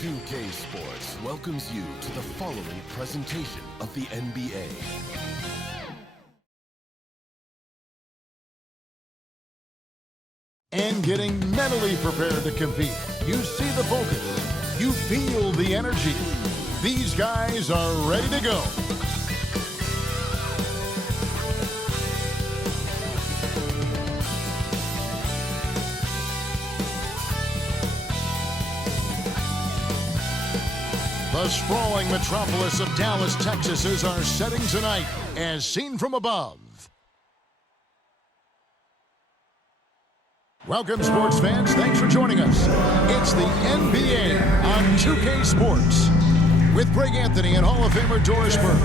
2K Sports welcomes you to the following presentation of the NBA. And getting mentally prepared to compete. You see the focus. You feel the energy. These guys are ready to go. The sprawling metropolis of Dallas, Texas is our setting tonight, as seen from above. Welcome, sports fans. Thanks for joining us. It's the NBA on 2K Sports. With Greg Anthony and Hall of Famer Doris Burke,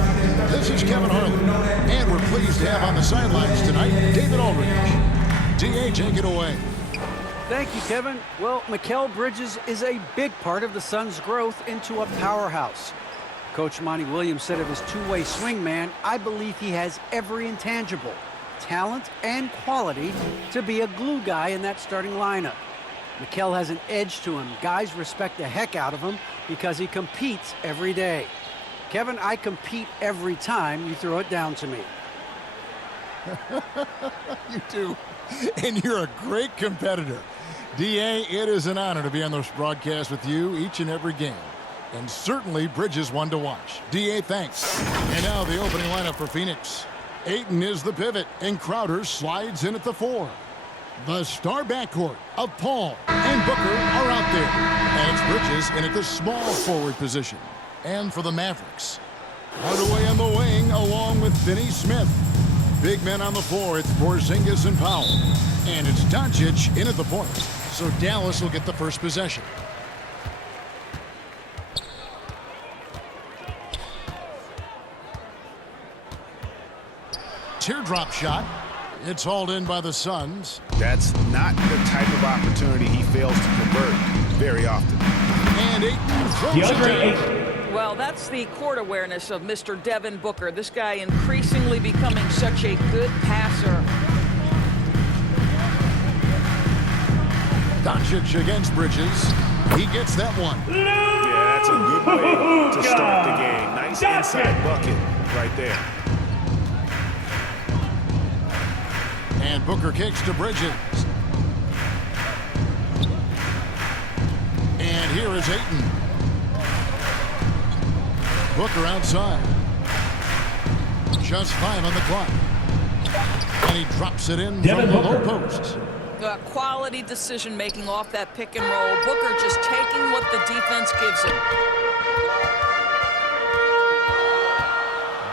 this is Kevin Harlan. And we're pleased to have on the sidelines tonight David Aldridge. DA, take it away. Thank you, Kevin. Well, Mikal Bridges is a big part of the Suns' growth into a powerhouse. Coach Monty Williams said of his two-way swing man, I believe he has every intangible, talent and quality to be a glue guy in that starting lineup. Mikal has an edge to him. Guys respect the heck out of him because he competes every day. Kevin, I compete every time you throw it down to me. You do. And you're a great competitor. DA, it is an honor to be on this broadcast with you each and every game. And certainly Bridges one to watch. DA, thanks. And now the opening lineup for Phoenix. Ayton is the pivot, and Crowder slides in at the 4. The star backcourt of Paul and Booker are out there. And it's Bridges in at the small forward position. And for the Mavericks, Hardaway on the wing along with Finney Smith. Big men on the floor, it's Porzingis and Powell. And it's Doncic in at the point. So Dallas will get the first possession. Teardrop shot. It's hauled in by the Suns. That's not the type of opportunity he fails to convert very often. And Ayton throws it down. Well, that's the court awareness of Mr. Devin Booker. This guy increasingly becoming such a good passer. Doncic against Bridges. He gets that one. Yeah, that's a good way to start the game. Nice inside bucket right there. And Booker kicks to Bridges. And here is Ayton. Booker outside. Just 5 on the clock. And he drops it in from the low post. Quality decision-making off that pick and roll. Booker just taking what the defense gives him.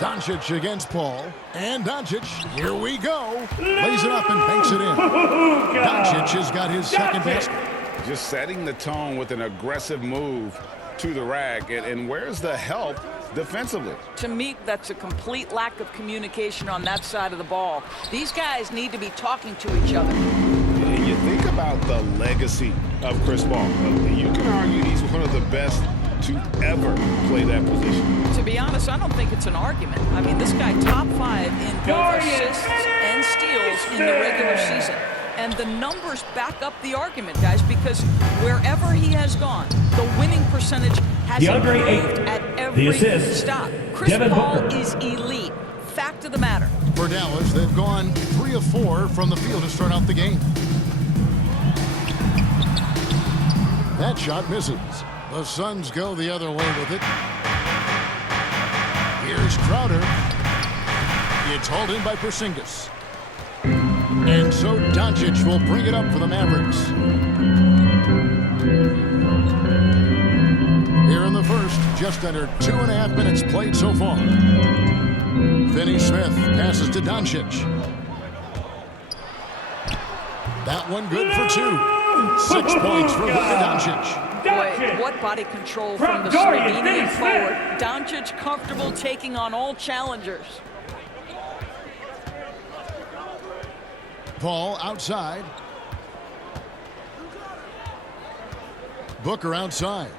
Doncic against Paul. And Doncic, here we go. Lays it up and banks it in. Doncic has got his second basket. Just setting the tone with an aggressive move to the rack. And where's the help defensively? To me, that's a complete lack of communication on that side of the ball. These guys need to be talking to each other. And you think about the legacy of Chris Paul. You can argue he's one of the best to ever play that position. To be honest, I don't think it's an argument. I mean, this guy top 5 in both assists and steals in the regular season. And the numbers back up the argument, guys, because wherever he has gone, the winning percentage has improved at every stop. Chris Paul is elite. Fact of the matter. For Dallas, they've gone 3 of 4 from the field to start out the game. That shot misses. The Suns go the other way with it. Here's Crowder. It's hauled in by Porzingis. And so Doncic will bring it up for the Mavericks. Here in the first, just under 2.5 minutes played so far. Finney Smith passes to Doncic. That one good for 2. 6 points for Luka Doncic. Boy, what body control from the Slovenian forward. Doncic comfortable taking on all challengers. Paul outside. Booker outside.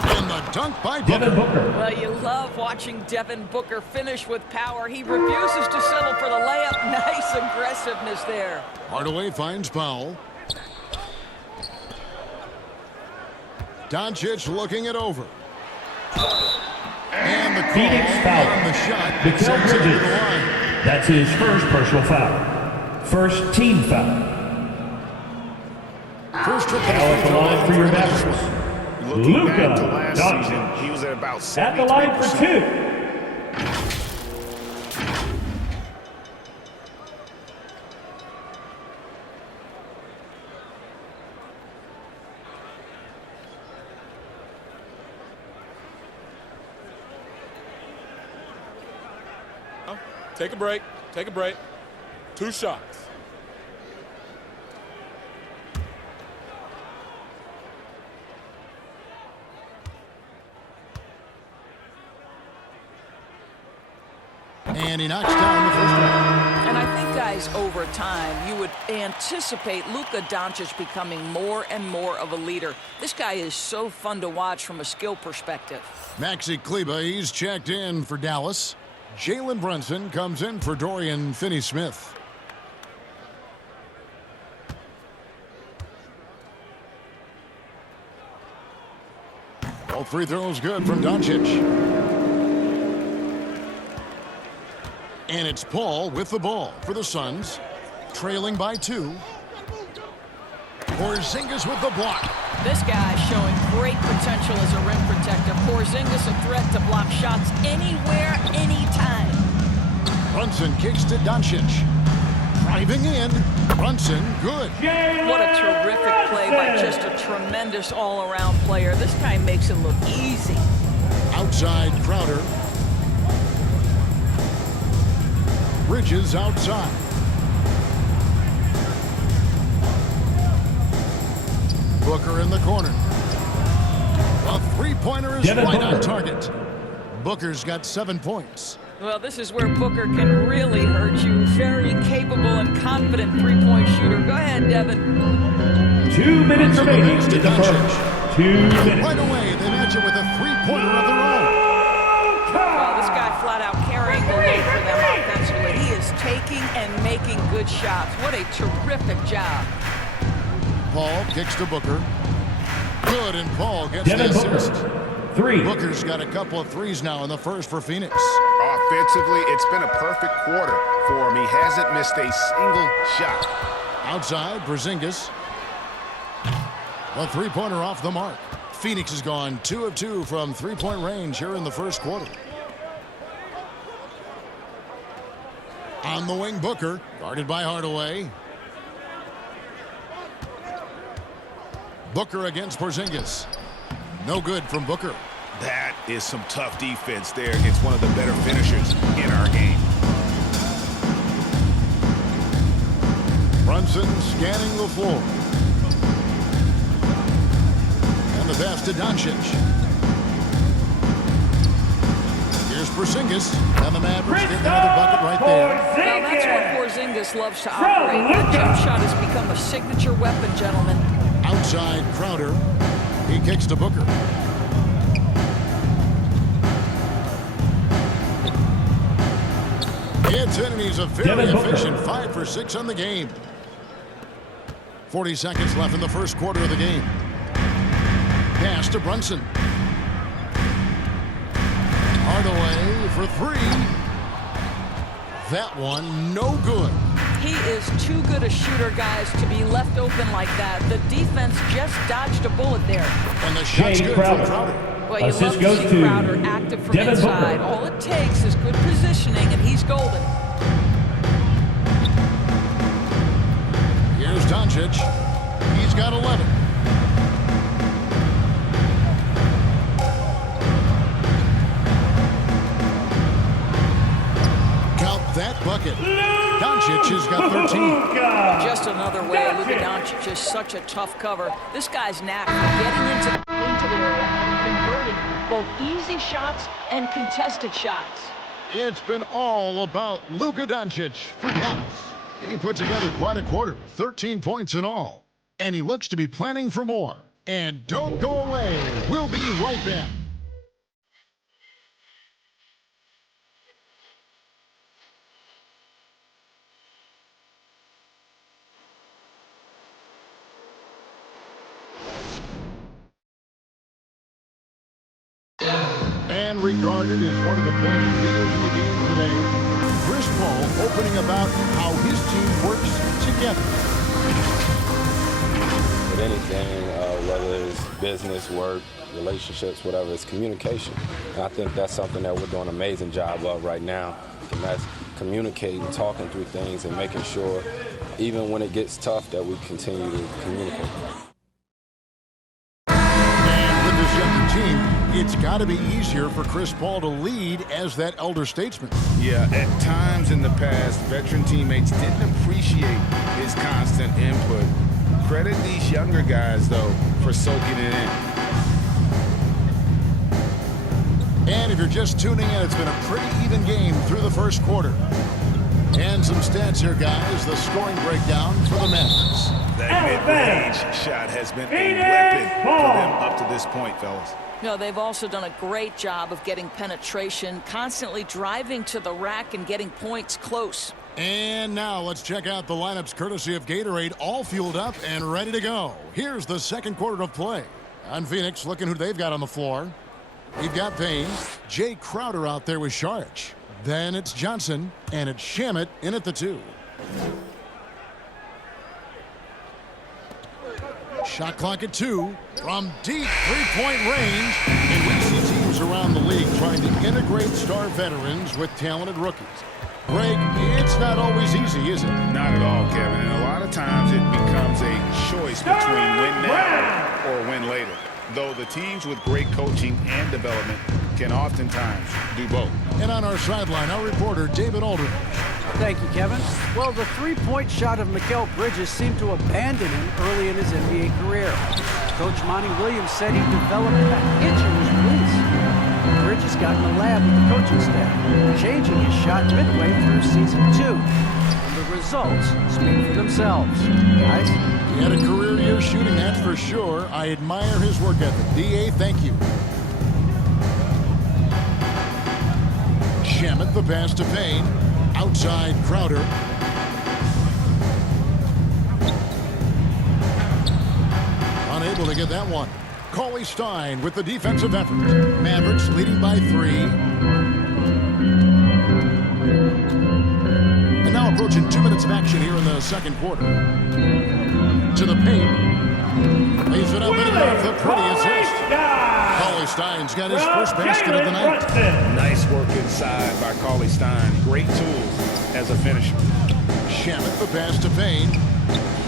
And the dunk by Booker. Well, you love watching Devin Booker finish with power. He refuses to settle for the layup. Nice aggressiveness there. Hardaway finds Powell. Doncic looking it over. And the call Phoenix foul. on the shot. Mikal Sends it to Bridges. the line. That's his first personal foul. First team foul. First trip Foul at the line for your Mavericks. Looking back to Luka last Doncic. season, he was at about 73%. At the line for 2. Take a break. Take a break. 2 shots. And he knocks down the first one. And I think, guys, over time, you would anticipate Luka Doncic becoming more and more of a leader. This guy is so fun to watch from a skill perspective. Maxi Kleber, he's checked in for Dallas. Jalen Brunson comes in for Dorian Finney-Smith. All free throws good from Doncic. And it's Paul with the ball for the Suns, trailing by 2. Porzingis with the block. This guy showing great potential as a rim protector. Porzingis a threat to block shots anywhere, anytime. Brunson kicks to Doncic. Driving in. Brunson, good. What a terrific play by just a tremendous all-around player. This guy makes it look easy. Outside Crowder. Bridges outside. Booker in the corner. A three-pointer is Devin right Booker. on target. Booker's got 7 points. Well, this is where Booker can really hurt you. Very capable and confident three-point shooter. Go ahead, Devin. 2 minutes Brunson remaining against in the Doncic. first. 2 minutes. Right away, they match it with a three-pointer of their own. Well, this guy flat out carrying the load for them offensively. He is taking and making good shots. What a terrific job. Paul kicks to Booker. Good, and Paul gets Devin the assist. Booker. 3. Booker's got a couple of threes now in the first for Phoenix. Offensively, it's been a perfect quarter for him. He hasn't missed a single shot. Outside, Porzingis. A three-pointer off the mark. Phoenix has gone 2 of 2 from three-point range here in the first quarter. On the wing, Booker, guarded by Hardaway. Booker against Porzingis. No good from Booker. That is some tough defense there against one of the better finishers in our game. Brunson scanning the floor. And the pass to Doncic. Here's Porzingis. And the Mavericks get another bucket right there. Well, that's what Porzingis loves to operate. That jump shot has become a signature weapon, gentlemen. Outside Crowder. He kicks to Booker. It's in, and he's a very Devin Booker. efficient 5 for 6 on the game. 40 seconds left in the first quarter of the game. Pass to Brunson. Hardaway for 3. That one no good. He is too good a shooter, guys, to be left open like that. The defense just dodged a bullet there. And the shot's Jay good from Crowder. Crowder. Well, you Assist love to goes see to Crowder active from Devin inside. Booker. All it takes is good positioning, and he's golden. Here's Doncic. He's got 11. Count that bucket. Doncic has got 13. Just a another way. Luka Doncic just such a tough cover. This guy's knack for getting into the area and converting both easy shots and contested shots. It's been all about Luka Doncic for Dallas. He put together quite a quarter, 13 points in all. And he looks to be planning for more. And don't go away. We'll be right back. And regarded as one of the best leaders in the game today, Chris Paul opening about how his team works together. With anything, whether it's business, work, relationships, whatever, it's communication. And I think that's something that we're doing an amazing job of right now. And that's communicating, talking through things, and making sure, even when it gets tough, that we continue to communicate. And with this younger team, it's got to be easier for Chris Paul to lead as that elder statesman. Yeah, at times in the past, veteran teammates didn't appreciate his constant input. Credit these younger guys, though, for soaking it in. And if you're just tuning in, it's been a pretty even game through the first quarter. And some stats here, guys. The scoring breakdown for the Mavericks. That mid-range shot has been a weapon for them up to this point, fellas. You know, they've also done a great job of getting penetration, constantly driving to the rack and getting points close. And now let's check out the lineups courtesy of Gatorade, all fueled up and ready to go. Here's the second quarter of play. On Phoenix, looking who they've got on the floor. We've got Payne, Jay Crowder out there with Saric. Then it's Johnson, and it's Shamet in at the 2. Shot clock at 2 from deep three-point range. And we see teams around the league trying to integrate star veterans with talented rookies. Greg, it's not always easy, is it? Not at all, Kevin. And a lot of times it becomes a choice between win now or win later. Though the teams with great coaching and development can oftentimes do both. And on our sideline, our reporter, David Aldridge. Thank you, Kevin. Well, the three-point shot of Mikal Bridges seemed to abandon him early in his NBA career. Coach Monty Williams said he developed an itch in his release. Bridges got in the lab with the coaching staff, changing his shot midway through season 2. And the results speak for themselves. Guys? He had a career year shooting, that's for sure. I admire his work ethic. D.A., thank you. Shamet, the pass to Payne. Outside Crowder. Unable to get that one. Cauley Stein with the defensive effort. Mavericks leading by 3. And now approaching 2 minutes of action here in the second quarter. To the paint. Lays it up and off the pretty assist. Cauley Stein's got his first basket of the night. Nice work inside by Cauley Stein. Great tools as a finisher. Shamet the pass to Payne.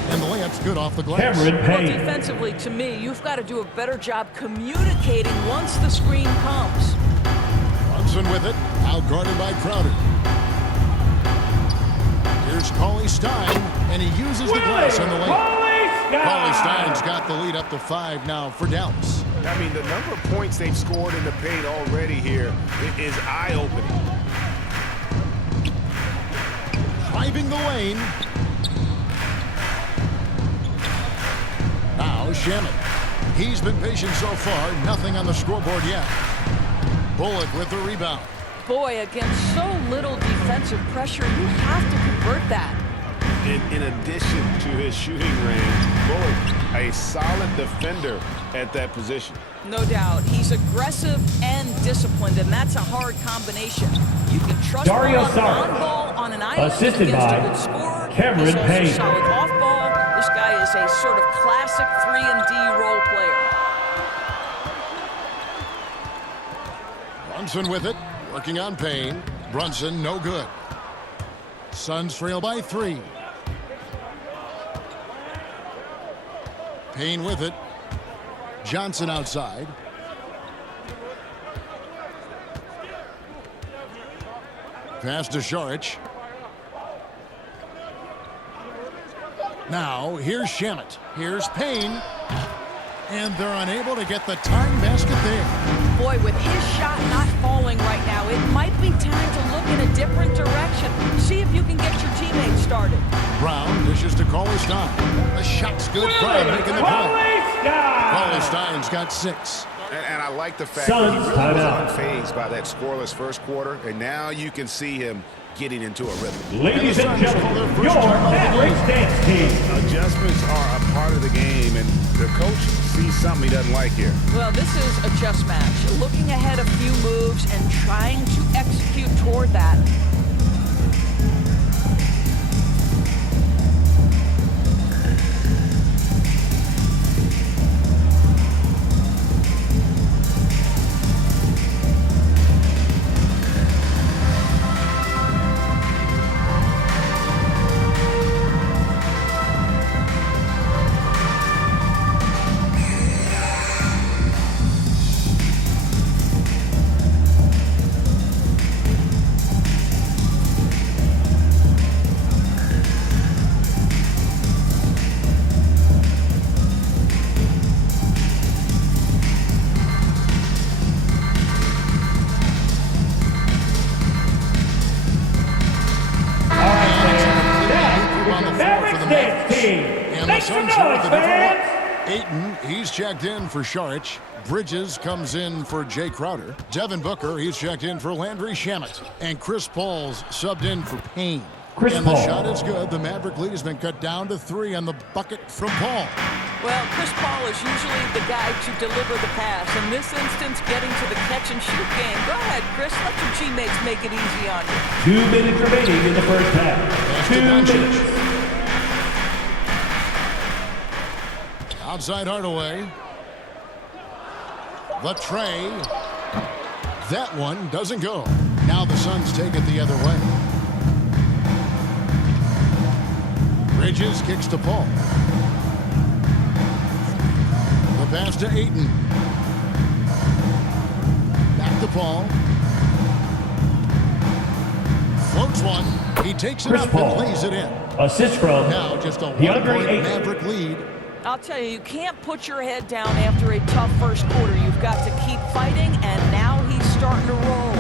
And the layup's good off the glass. Well, defensively, to me, you've got to do a better job communicating once the screen comes. Brunson with it. Out guarded by Crowder. Here's Cauley Stein. And he uses the glass on the layup. Cauley Stein's got the lead up to 5 now for Dallas. I mean, the number of points they've scored in the paint already here is eye-opening. Driving the lane. Now Shamet. He's been patient so far. Nothing on the scoreboard yet. Bullock with the rebound. Boy, against so little defensive pressure, you have to convert that. In addition to his shooting range, Bullock, a solid defender at that position. No doubt. He's aggressive and disciplined, and that's a hard combination. You can trust him on ball, on an island assisted against by a good scorer. Cameron He's also Payne. solid off ball. This guy is a sort of classic 3-and-D role player. Brunson with it. Working on Payne. Brunson, no good. Suns trail by 3. Payne with it. Johnson outside. Pass to Saric. Now, here's Shamet. Here's Payne. And they're unable to get the tying basket there. Boy, with his shot not falling right now, it might be time to look in a different direction. See if you can get your teammates started. Brown dishes to Cauley-Stein. The shot's good. Brown making the play. Cauley-Stein's got 6. And I like the fact Suns, that he really timeout. wasn't unfazed by that scoreless first quarter, and now you can see him getting into a rhythm. Ladies and gentlemen, your Mavericks dance team. Adjustments are a part of the game, and the coach sees something he doesn't like here. Well, this is a chess match. Looking ahead a few moves and trying to execute toward that. And the Suns here with a different look. Ayton, he's checked in for Šarić. Bridges comes in for Jay Crowder. Devin Booker, he's checked in for Landry Shamet. And Chris Paul's subbed in for Payne. And the shot is good. The Maverick lead has been cut down to 3 on the bucket from Paul. Well, Chris Paul is usually the guy to deliver the pass. In this instance, getting to the catch-and-shoot game. Go ahead, Chris. Let your teammates make it easy on you. 2 minutes remaining in the first half. 2 minutes. Outside Hardaway. The tray. That one doesn't go. Now the Suns take it the other way. Bridges kicks to Paul. The pass to Ayton. Back to Paul. Floats one. He takes it Chris up Paul. and lays it in. Assist from Now just a DeAndre 1-point Ayton. Maverick lead. I'll tell you, you can't put your head down after a tough first quarter. You've got to keep fighting, and now he's starting to roll.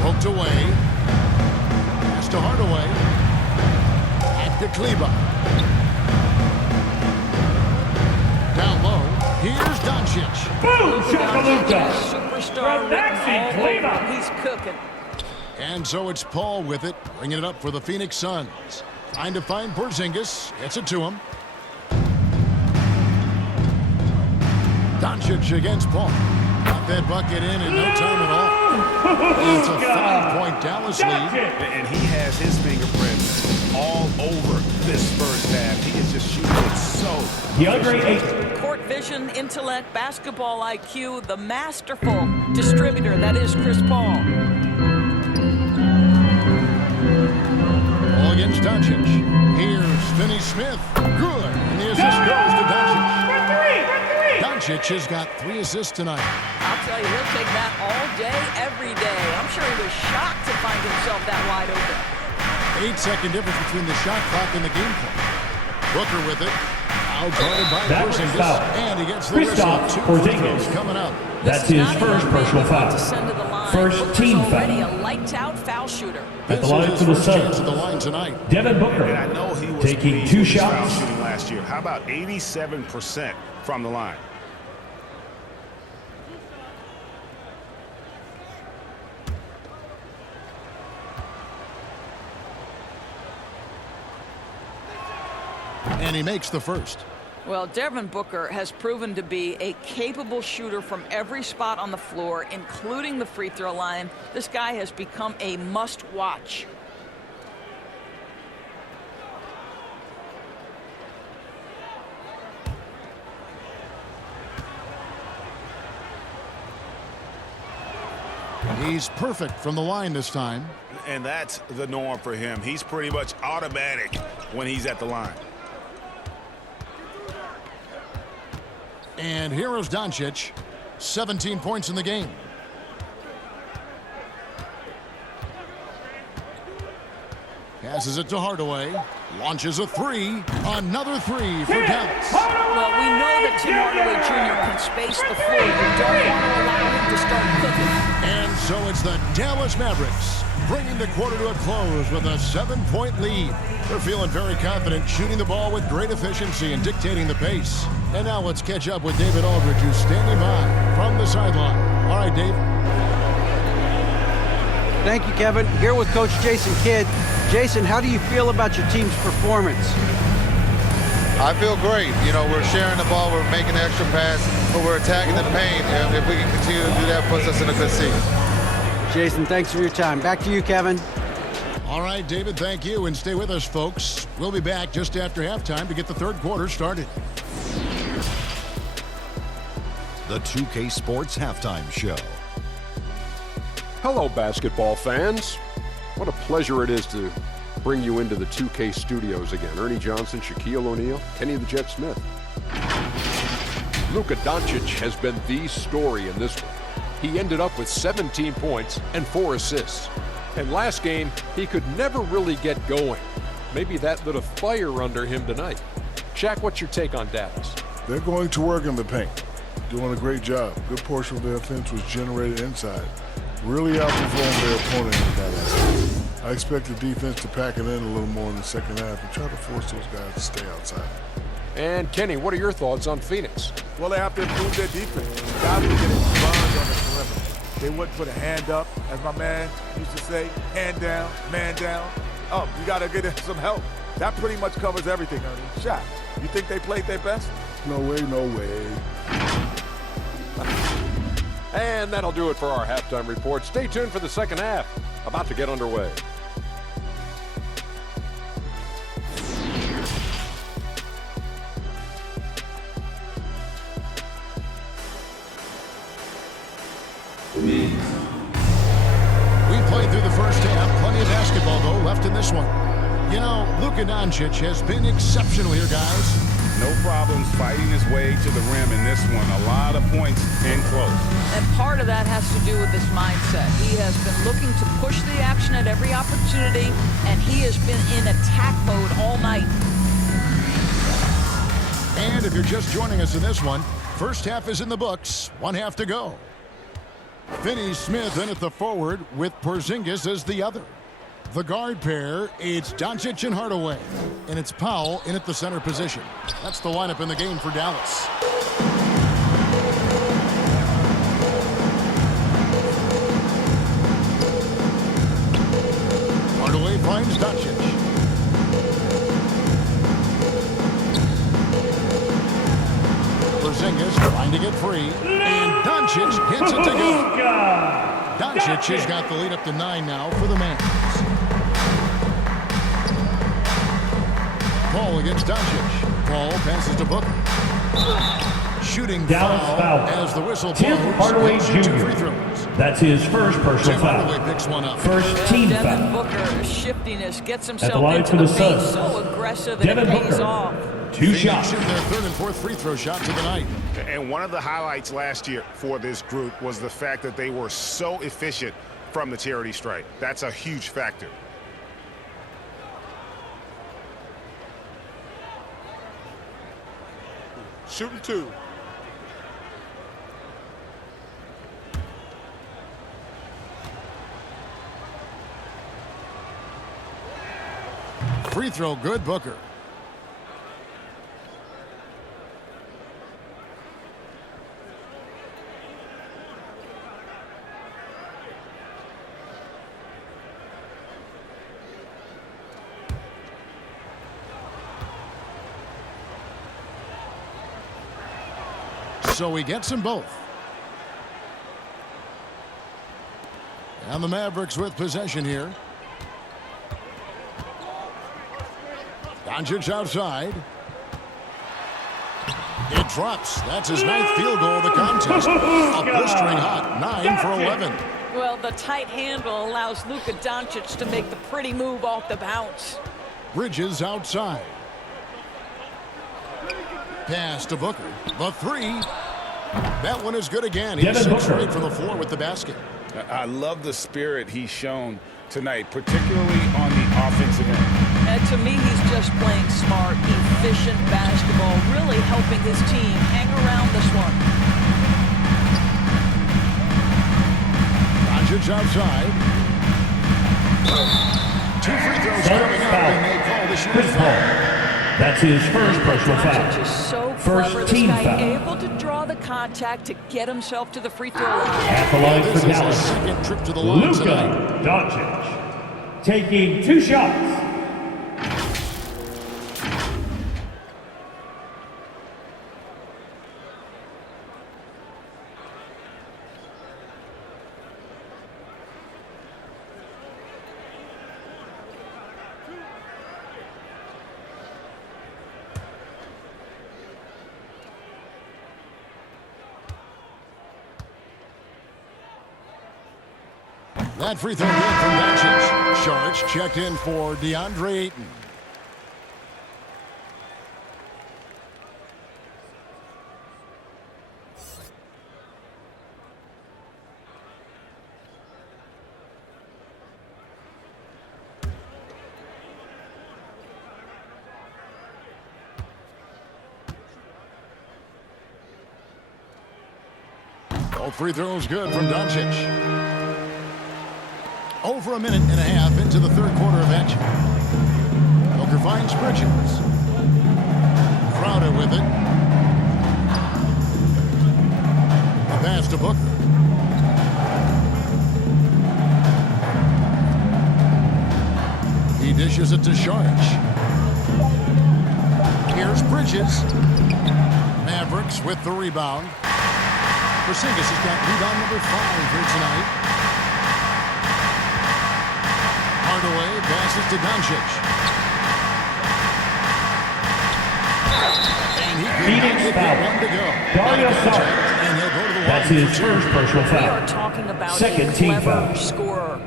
Poked away. Pass to Hardaway. Back to Kleba. Down low. Here's Doncic. Boom, shakalaka. Superstar From written Maxi all Kleba. over. He's cooking. And so it's Paul with it, bringing it up for the Phoenix Suns. Trying to find Porzingis. Gets it to him. Doncic against Paul. Got that bucket in no time at all. It's a 5-point Dallas lead. And he has his fingerprints all over this first half. He is just shooting it so. DeAndre Ayton. Court vision, intellect, basketball IQ, the masterful distributor that is Chris Paul. Ball against Doncic. Here's Finney-Smith. Good. And the assist goes to Doncic. Doncic has got 3 assists tonight. I'll tell you, he'll take that all day, every day. I'm sure he was shocked to find himself that wide open. 8-second difference between the shot clock and the game clock. Booker with it. Out guarded by Mavericks Porzingis. foul. And he gets the whistle. Kristaps 2 free Porzingis. throws coming up. That's This is his not a first young man personal you want foul. to send to the line. First Booker's team already foul. a lights-out foul shooter. At the This line is for his the first chance Suns. at the line tonight. Devin And I Booker know he was taking pleased 2 with his foul shots. shooting last year. How about 87% from the line? And he makes the first. Well, Devin Booker has proven to be a capable shooter from every spot on the floor, including the free throw line. This guy has become a must-watch. He's perfect from the line this time. And that's the norm for him. He's pretty much automatic when he's at the line. And here is Doncic. 17 points in the game. Pass Passes it to Hardaway. Launches a three. Another three for Dallas. Well, we know that Tim Hardaway Jr. can space the floor. You don't want to allow him to start cooking. And so it's the Dallas Mavericks bringing the quarter to a close with a 7-point lead. They're feeling very confident, shooting the ball with great efficiency and dictating the pace. And now let's catch up with David Aldridge, who's standing by from the sideline. All right, Dave. Thank you, Kevin. Here with Coach Jason Kidd. Jason, how do you feel about your team's performance? I feel great. You know, we're sharing the ball, we're making the extra pass, but we're attacking the paint, and if we can continue to do that, puts us in a good seat. Jason, thanks for your time. Back to you, Kevin. All right, David, thank you, and stay with us, folks. We'll be back just after halftime to get the third quarter started. The 2K Sports Halftime Show. Hello, basketball fans. What a pleasure it is to bring you into the 2K studios again. Ernie Johnson, Shaquille O'Neal, Kenny the Jet Smith. Luka Doncic has been the story in this one. He ended up with 17 points and 4 assists. And last game, he could never really get going. Maybe that lit a fire under him tonight. Shaq, what's your take on Dallas? They're going to work in the paint. Doing a great job. Good portion of their offense was generated inside. Really outperformed their opponent in that aspect. I expect the defense to pack it in a little more in the second half and try to force those guys to stay outside. And Kenny, what are your thoughts on Phoenix? Well, they have to improve their defense. Guys are getting burned on the perimeter. They wouldn't put a hand up, as my man used to say, hand down, man down. Oh, you got to get some help. That pretty much covers everything, Ernie. Shaq, you think they played their best? No way, no way. And that'll do it for our halftime report. Stay tuned for the second half. About to get underway. We played through the first half. Plenty of basketball, though, left in this one. You know, Luka Doncic has been exceptional here, guys. No problems fighting his way to the rim in this one. A lot of points in close. And part of that has to do with his mindset. He has been looking to push the action at every opportunity, and he has been in attack mode all night. And if you're just joining us in this one, first half is in the books. 1 half to go. Finney-Smith in at the forward with Porzingis as the other. The guard pair, it's Doncic and Hardaway. And it's Powell in at the center position. That's the lineup in the game for Dallas. Hardaway finds Doncic. Porzingis trying to get free. And Doncic gets it to go. Doncic has got the lead up to 9 now for the Mavs. Paul against Doncic. Paul passes to Booker. Shooting Dallas foul as the whistle blows. Tim Hardaway Two free Jr. throws. That's his first personal Tim foul. Hardaway picks one up. First team Devin foul. Booker's shiftiness gets At the himself line into for the the paint Suns. so aggressive that Devin it pays Booker. off. 2 Phoenix shots. shooting their third and fourth free throw shots of the night. And one of the highlights last year for this group was the fact that they were so efficient from the charity stripe. That's a huge factor. Shooting 2. Free throw good, Booker. So he gets them both. And the Mavericks with possession here. Doncic outside. It drops. That's his 9th field goal of the contest. A blistering hot 9 for 11. Well, the tight handle allows Luka Doncic to make the pretty move off the bounce. Bridges outside. Pass to Booker. The 3. That one is good again. He's 6 straight from the floor with the basket. I love the spirit he's shown tonight, particularly on the offensive end. To me, he's just playing smart, efficient basketball, really helping his team hang around this one. Doncic outside. 2 free throws coming up, and they call the shooting foul. That's his first personal foul. Doncic is so First clever. team This guy foul. able to draw the contact to get himself to the free throw line. At the line This for is his Dallas, second trip to the line tonight. Luka Doncic, taking 2 shots. That free throw good from Doncic. Sharks checked in for DeAndre Ayton. Both free throws good from Doncic. Over a minute and a half into the third quarter of action. Booker finds Bridges. Crowder with it. A pass to Booker. He dishes it to Sharch. Here's Bridges. Mavericks with the rebound. Porzingis has got rebound number 5 here tonight. Hardaway passes to Doncic. And he Phoenix foul. one to go. Dario Saric. And he'll go to the That's line his for 2. first personal We foul. are talking about Second a team clever foul. scorer.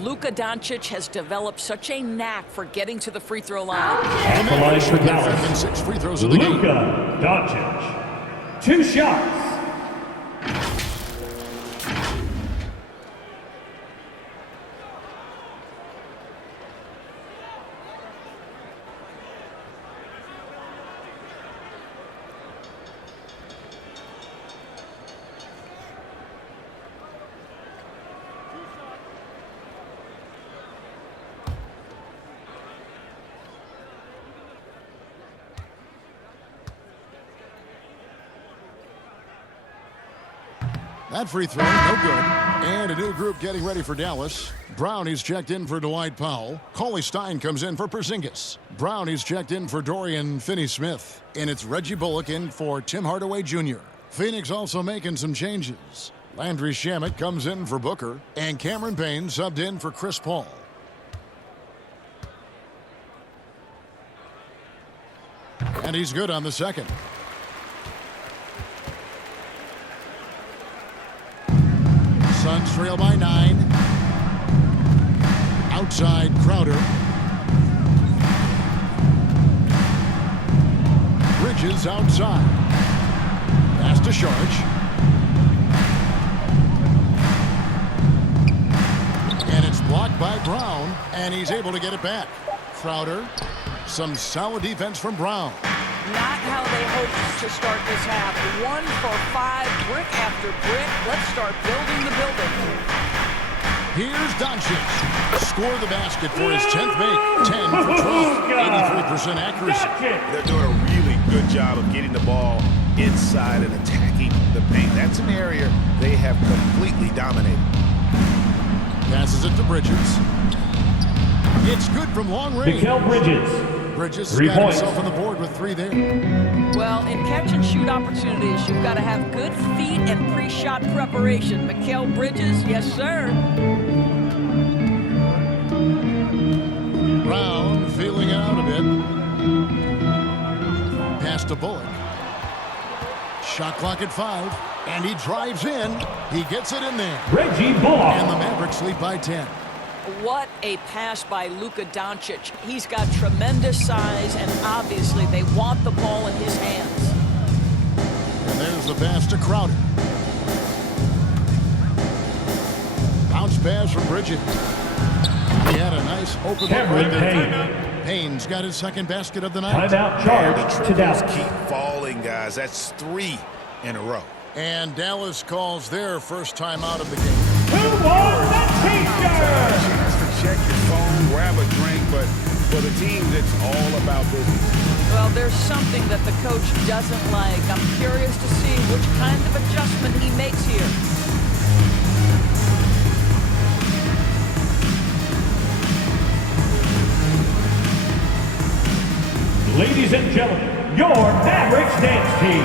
Luka Doncic has developed such a knack for getting to the free throw line. At the line for Dallas, 6 free throws of the game. Luka Doncic, 2 shots. That free throw, no good. And a new group getting ready for Dallas. Brownie's checked in for Dwight Powell. Cauley Stein comes in for Porzingis. Brownie's checked in for Dorian Finney-Smith. And it's Reggie Bullock in for Tim Hardaway Jr. Phoenix also making some changes. Landry Shamet comes in for Booker. And Cameron Payne subbed in for Chris Paul. And he's good on the second. Suns trail by 9. Outside Crowder. Bridges outside. Pass to Sharch. And it's blocked by Brown, and he's able to get it back. Crowder. Some solid defense from Brown. Not how they hoped to start this half. 1 for 5, brick after brick. Let's start building the building. Here's Doncic. Score the basket for his 10th make. 10 for 12. 83% accuracy. They're doing a really good job of getting the ball inside and attacking the paint. That's an area they have completely dominated. Passes it to Bridges. It's good from long range. Mikal Bridges. Bridges 3 got points. himself on the board with 3 there. Well, in catch and shoot opportunities, you've got to have good feet and pre-shot preparation. Mikal Bridges, yes, sir. Brown feeling it out a bit. Pass to Bullock. Shot clock at 5. And he drives in. He gets it in there. Reggie Bullock. And the Mavericks lead by 10. What a pass by Luka Doncic. He's got tremendous size, and obviously they want the ball in his hands. And there's the pass to Crowder. Bounce pass from Bridges. He had a nice open look Cameron right there. Payne. Payne's got his second basket of the night. Timeout charge to Dallas. Keep falling, guys. That's 3 in a row. And Dallas calls their first time out of the game. Who won the T-shirt? Chance to check your phone, grab a drink, but for the teams, it's all about business. Well, there's something that the coach doesn't like. I'm curious to see which kind of adjustment he makes here. Ladies and gentlemen, your Mavericks dance team.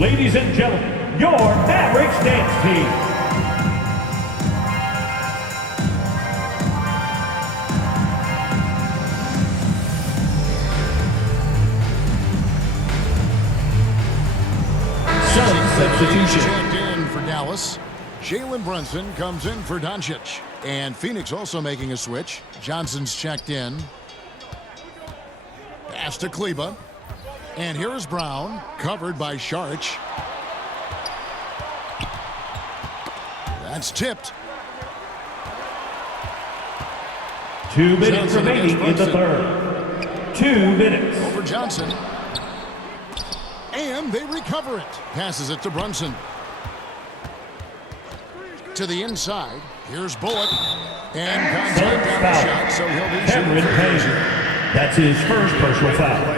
Ladies and gentlemen, your Mavericks dance team. Substitution. Checked in for Dallas. Jalen Brunson comes in for Doncic. And Phoenix also making a switch. Johnson's checked in. Pass to Kleba. And here is Brown, covered by Saric. That's tipped. 2 minutes remaining in the third. 2 minutes. Over Johnson. And they recover it. Passes it to Brunson. To the inside. Here's Bullock. And contact on the shot, so he'll be shooting for Payne. That's his first personal foul.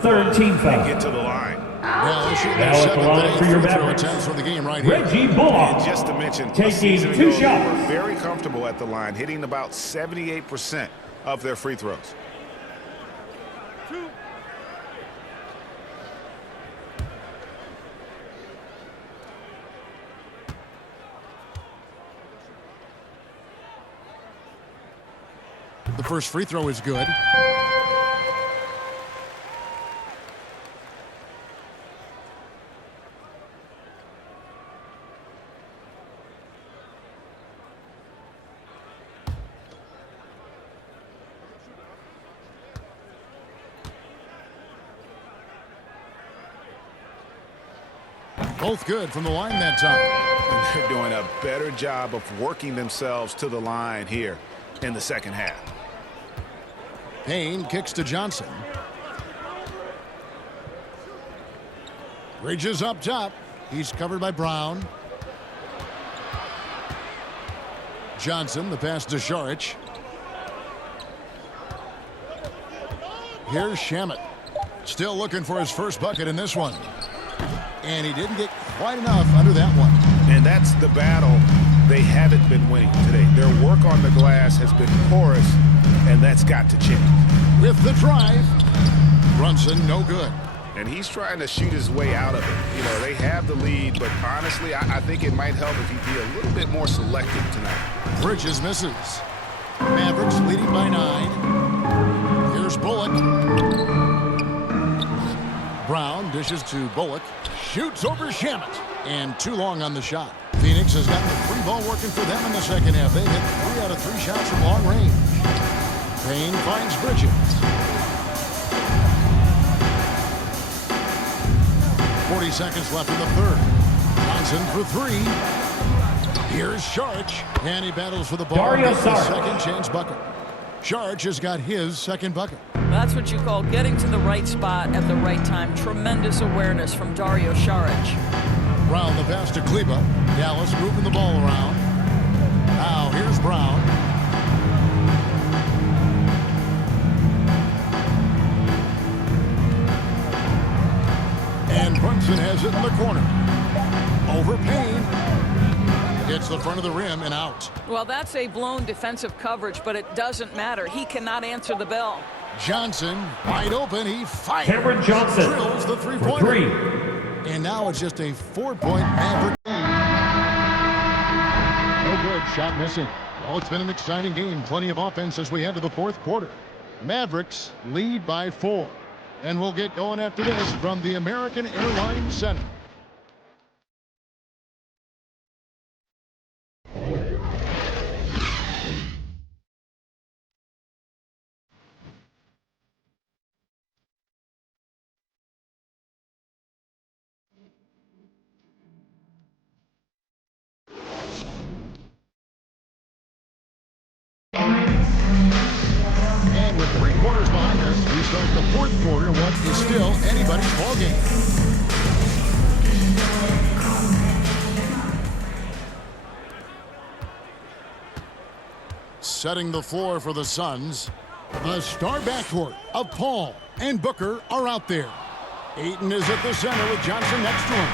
Third team foul. Get to the line. Now at the line for your Mavericks, for the game right here. Reggie Bullock. And just to mention, taking 2 shots. They were very comfortable at the line, hitting about 78% of their free throws. The first free throw is good. Both good from the line that time. And they're doing a better job of working themselves to the line here in the second half. Payne kicks to Johnson. Bridges up top. He's covered by Brown. Johnson, the pass to Saric. Here's Shamet. Still looking for his first bucket in this one. And he didn't get quite enough under that one. And that's the battle they haven't been winning today. Their work on the glass has been porous, and that's got to change. With the drive, Brunson no good. And he's trying to shoot his way out of it. You know, they have the lead, but honestly, I think it might help if he'd be a little bit more selective tonight. Bridges misses. Mavericks leading by 9. Here's Bullock. Brown dishes to Bullock. Shoots over Shamet. And too long on the shot. Phoenix has gotten the free ball working for them in the second half. They hit 3 out of 3 shots from long range. Payne finds Bridges. 40 seconds left in the third. Johnson for 3. Here's Saric. And he battles for the ball. Dario Saric. Second chance bucket. Saric has got his second bucket. That's what you call getting to the right spot at the right time. Tremendous awareness from Dario Saric. Brown the pass to Kleba. Dallas moving the ball around. Now here's Brown. And Brunson has it in the corner. Over Payne. Hits the front of the rim and out. Well, that's a blown defensive coverage, but it doesn't matter. He cannot answer the bell. Johnson wide open. He fires. Cameron Johnson drills the three-pointer. 3. And now it's just a 4-point Maverick. No good. Shot missing. Well, it's been an exciting game. Plenty of offense as we head to the fourth quarter. Mavericks lead by 4. And we'll get going after this from the American Airlines Center. quarters behind us. We start the fourth quarter, what is still anybody's ballgame. Setting the floor for the Suns. The star backcourt of Paul and Booker are out there. Ayton is at the center with Johnson next to him.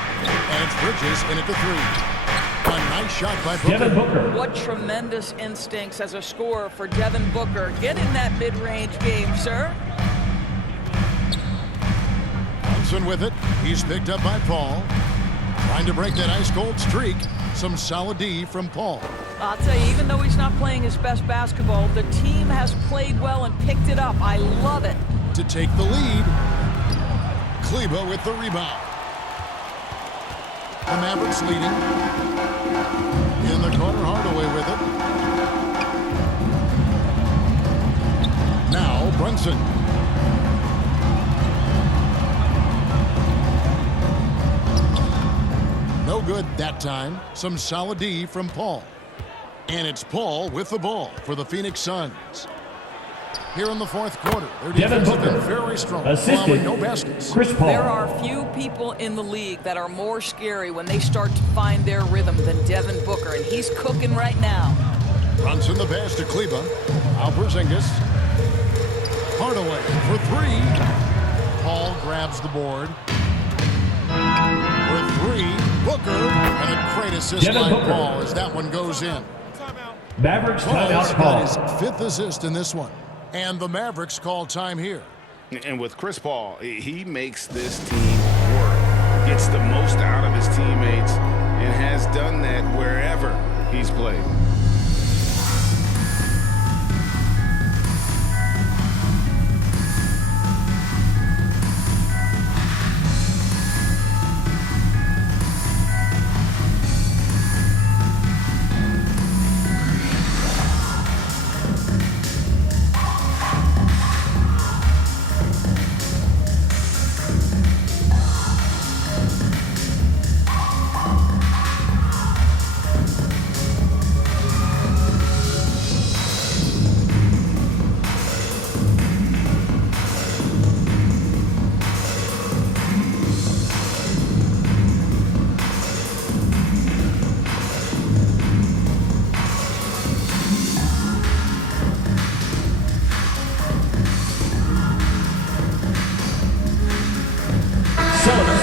And it's Bridges in at the three. A nice shot by Booker. What tremendous instincts as a scorer for Devin Booker. Get in that mid-range game, sir. Thompson with it. He's picked up by Paul. Trying to break that ice-cold streak. Some solid D from Paul. I'll tell you, even though he's not playing his best basketball, the team has played well and picked it up. I love it. To take the lead. Kleber with the rebound. The Mavericks leading. In the corner, Hardaway with it. Now Brunson. No good that time. Some solid D from Paul. And it's Paul with the ball for the Phoenix Suns. Here in the fourth quarter, their defense has been very strong, allowing no baskets. Chris Paul. There are few people in the league that are more scary when they start to find their rhythm than Devin Booker, and he's cooking right now. Runs in the pass to Kleber. Now Porzingis. Hardaway for three. Paul grabs the board. For three, Booker, and a great assist by Paul as that one goes in. Mavericks timeout call. His fifth assist in this one. And the Mavericks call time here. And with Chris Paul, he makes this team work. Gets the most out of his teammates and has done that wherever he's played.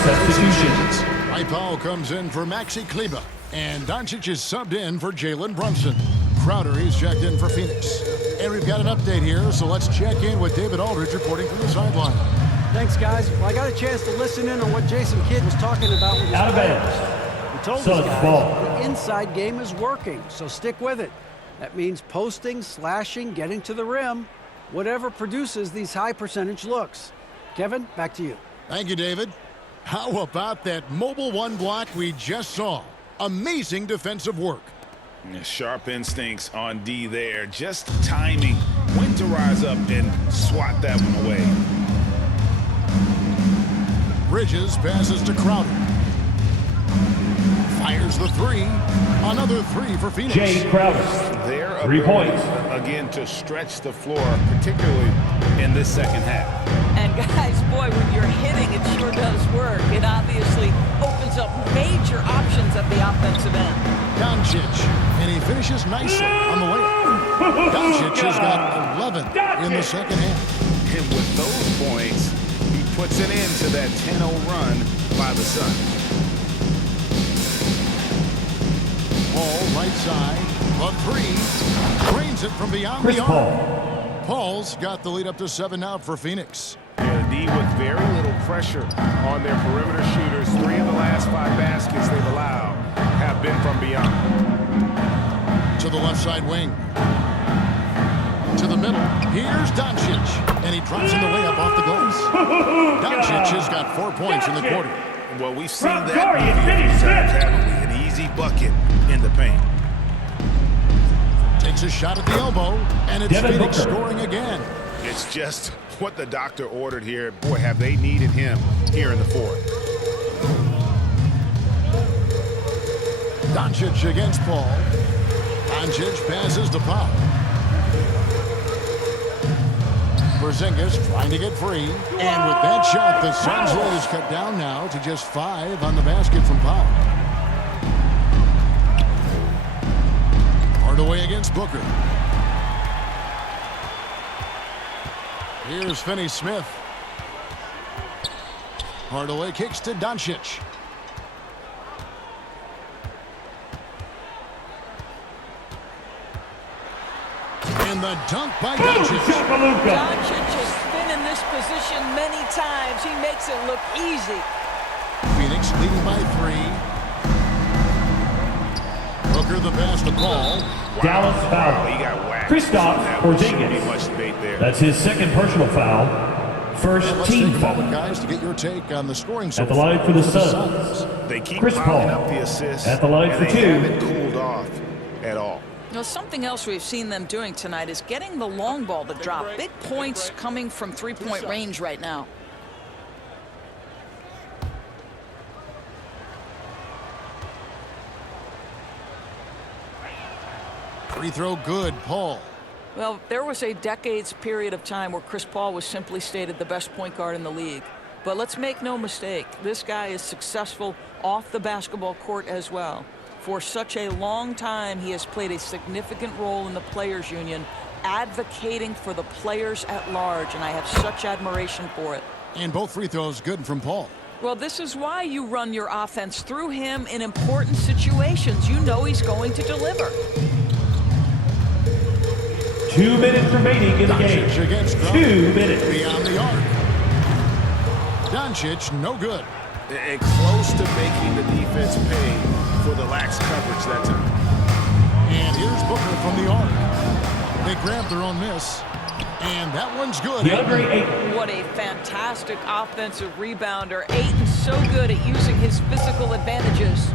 Substitutions. Powell comes in for Maxi Kleber, and Doncic is subbed in for Jalen Brunson. Crowder, he's checked in for Phoenix. And we've got an update here, so let's check in with David Aldridge reporting from the sideline. Thanks, guys. Well, I got a chance to listen in on what Jason Kidd was talking about with his Out of players. bounds. He told Suns us guys ball. the inside game is working, so stick with it. That means posting, slashing, getting to the rim, whatever produces these high percentage looks. Kevin, back to you. Thank you, David. How about that mobile one block we just saw? Amazing defensive work. Sharp instincts on D there. Just timing when to rise up and swat that one away. Bridges passes to Crowder. Fires the three. Another three for Phoenix. Jay Crowder. Their 3 ability, points. again, to stretch the floor, particularly in this second half. And guys, boy, when you're hitting, it sure does work. It obviously opens up major options at the offensive end. Doncic, and he finishes nicely on the layup. Doncic has got 11 in the second half. And with those points, he puts an end to that 10-0 run by the Suns. Paul, right side, the three, drains it from beyond Chris the arc. Paul. Paul's got the lead up to 7 now for Phoenix. Yeah, D with very little pressure on their perimeter shooters. 3 of the last 5 baskets they've allowed have been from beyond. To the left side wing. To the middle. Here's Doncic, and he drops in the layup off the glass. Doncic has got 4 points in the quarter. Well, we've seen that movie a few times, haven't we? An easy bucket in the paint. Takes a shot at the elbow, and it's Devin Phoenix Booker. scoring again. It's just what the doctor ordered here. Boy, have they needed him here in the fourth. Doncic against Paul. Doncic passes to Paul. Porzingis trying to get free. And with that shot, the Suns lead is cut down now to just 5 on the basket from Powell. Hardaway against Booker. Here's Finney-Smith. Hardaway kicks to Doncic. And the dunk by Doncic. Doncic has been in this position many times. He makes it look easy. Phoenix leading by 3. Booker the pass to Paul. Dallas foul. He got whacked. Kristaps Porzingis. That's his second personal foul. First Let's team take a foul. moment, guys, to get your take on the scoring so At the far line for the Suns. Suns. They keep Chris piling Paul. up the assists. At the line and for they 2. haven't cooled off at all. You know, something else we've seen them doing tonight is getting the long ball to drop. Big points coming from three-point range right now. Free throw good, Paul. Well, there was a decades period of time where Chris Paul was simply stated the best point guard in the league. But let's make no mistake, this guy is successful off the basketball court as well. For such a long time, he has played a significant role in the players' union, advocating for the players at large, and I have such admiration for it. And both free throws good from Paul. Well, this is why you run your offense through him in important situations. You know he's going to deliver. 2 minutes remaining in the game. Doncic against 2 minutes. beyond the arc. Doncic, no good. And close to making the defense pay for the lax coverage that time. And here's Booker from the arc. They grab their own miss. And that one's good. DeAndre Ayton. What a fantastic offensive rebounder. Ayton's so good at using his physical advantages.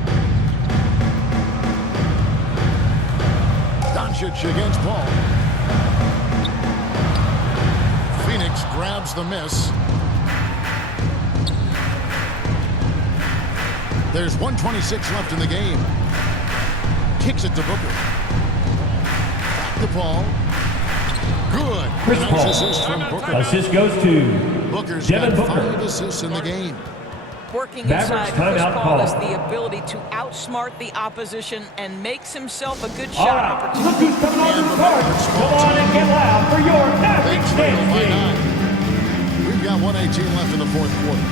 Doncic against Paul. Phoenix grabs the miss. There's 1:26 left in the game. Kicks it to Booker. Back to Paul. Good. Chris Nice Paul. assist from Booker. Assist goes to Booker's Devin got Booker. 5 assists in the game. Working Mavericks inside, Chris timeout Paul call. has the ability to outsmart the opposition and makes himself a good All shot right, opportunity. look who's coming on to the court. Come on and get loud for your Mavericks They trail by dance 9. We've got 1:18 left in the fourth quarter.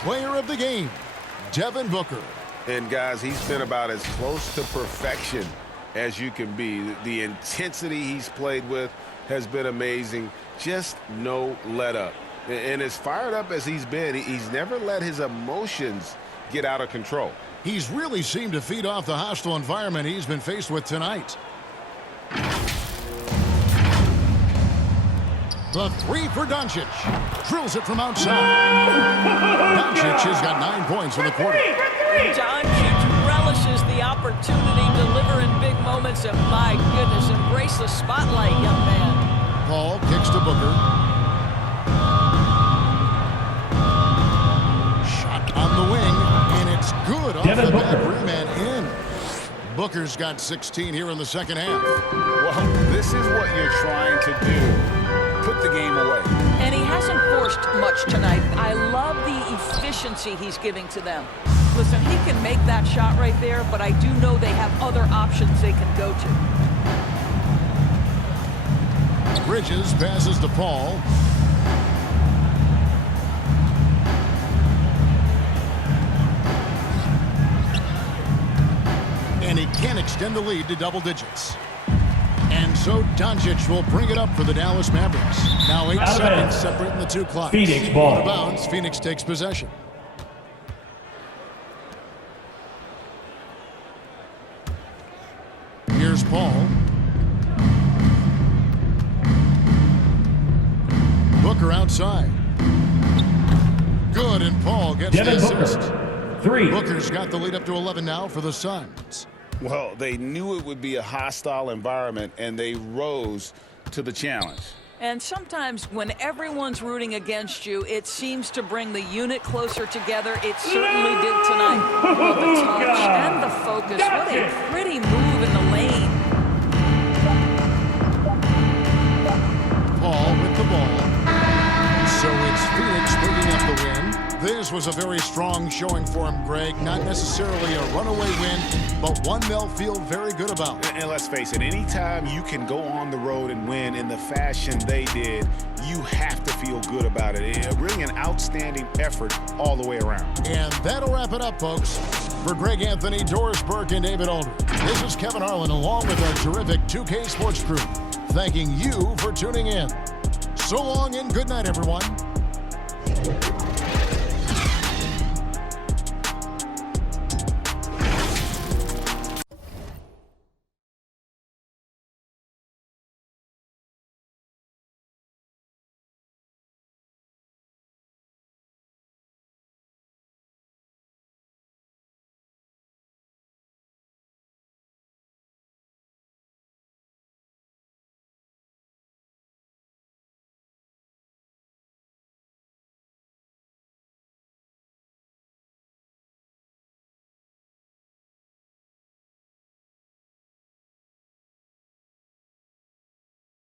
Player of the game, Devin Booker. And guys, he's been about as close to perfection as you can be. The intensity he's played with has been amazing. Just no let up. And as fired up as he's been, he's never let his emotions get out of control. He's really seemed to feed off the hostile environment he's been faced with tonight. The three for Doncic. Drills it from outside. Doncic has got 9 points in the quarter. Doncic relishes the opportunity, deliver in big moments, and my goodness, embrace the spotlight, young man. Paul kicks to Booker. Shot on the wing, and it's good off Devin the back Booker. rim and in. Booker's got 16 here in the second half. Well, this is what you're trying to do. Put the game away. And he hasn't forced much tonight. I love the efficiency he's giving to them. Listen, he can make that shot right there, but I do know they have other options they can go to. Bridges passes to Paul. can extend the lead to double digits. And so Doncic will bring it up for the Dallas Mavericks. Now 8 seconds separating the two clocks. Phoenix ball. Out of bounds, Phoenix takes possession. Here's Paul. Booker outside. Good, and Paul gets the assist. Booker. 3. Booker's got the lead up to 11 now for the Suns. Well, they knew it would be a hostile environment, and they rose to the challenge. And sometimes when everyone's rooting against you, it seems to bring the unit closer together. It certainly did tonight. Well, the touch and the focus. What a pretty move in the lane. Paul with the ball. So it's Phoenix picking up the win. This was a very strong showing for him, Greg. Not necessarily a runaway win, but one they'll feel very good about. And let's face it, anytime you can go on the road and win in the fashion they did, you have to feel good about it. Really an outstanding effort all the way around. And that'll wrap it up, folks. For Greg Anthony, Doris Burke, and David Aldridge, this is Kevin Harlan along with our terrific 2K Sports crew, thanking you for tuning in. So long and good night, everyone.